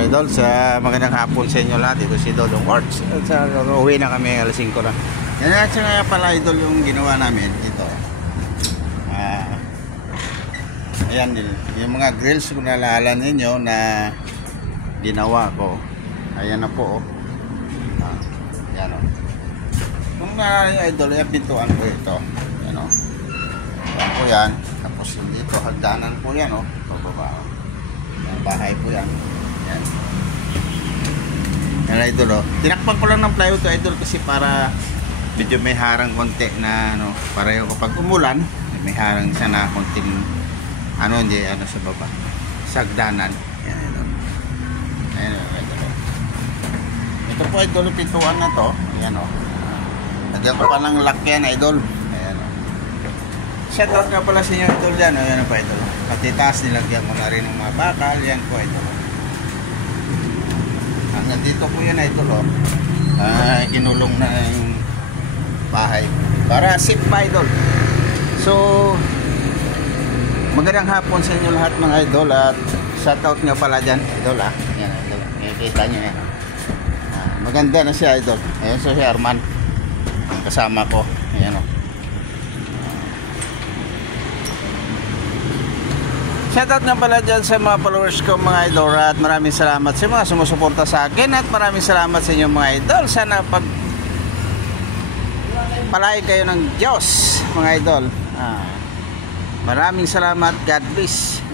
mga idol, sa magandang hapon sa inyo lahat. Ito si Dodong Quartz. Uwi na kami alas 5 na. Yan at nga pala idol yung ginawa namin ito. Ayan din yung mga grills kung naalala ninyo na ginawa ko. Ayan na po. Yan o. Kung naalala nyo idol, yung pintuan ko ito. Yan o. Yan po yan. Tapos dito hagdanan po yan o. Pababa o. Bahay po yan. Yan. Yan idol o. Tinakpan ko lang ng plywood to idol kasi para medyo may harang konti na ano, para yung kapag umulan may harang siya na konting ano, hindi ano sa baba sagdanan. Yan idol. Ayan idol o. Ito po idol yung pintuan na to. Ayan o. Nagyan ko pa ng lock yan idol. Ayan o. Shoutout nga pala sa inyo idol dyan o. Ayan po idol. Pati taas nilagyan ko na rin ng mga bakal. Yan po idol. Hanggang dito po yan idol o. Kinulong na yung bahay para safe pa idol. So magandang hapon sa inyo lahat mga idol. At shoutout nga pala dyan idol ha. Yan idol. Nakikita nyo yan. Maganda na siya idol. Ayan so si Arman kasama ko. Ayan o. Shoutout nga pala dyan sa mga followers ko mga idol. At maraming salamat sa mga sumusuporta sa akin. At maraming salamat sa inyo mga idol. Sana pag palain kayo ng Diyos mga idol. Maraming salamat. God bless.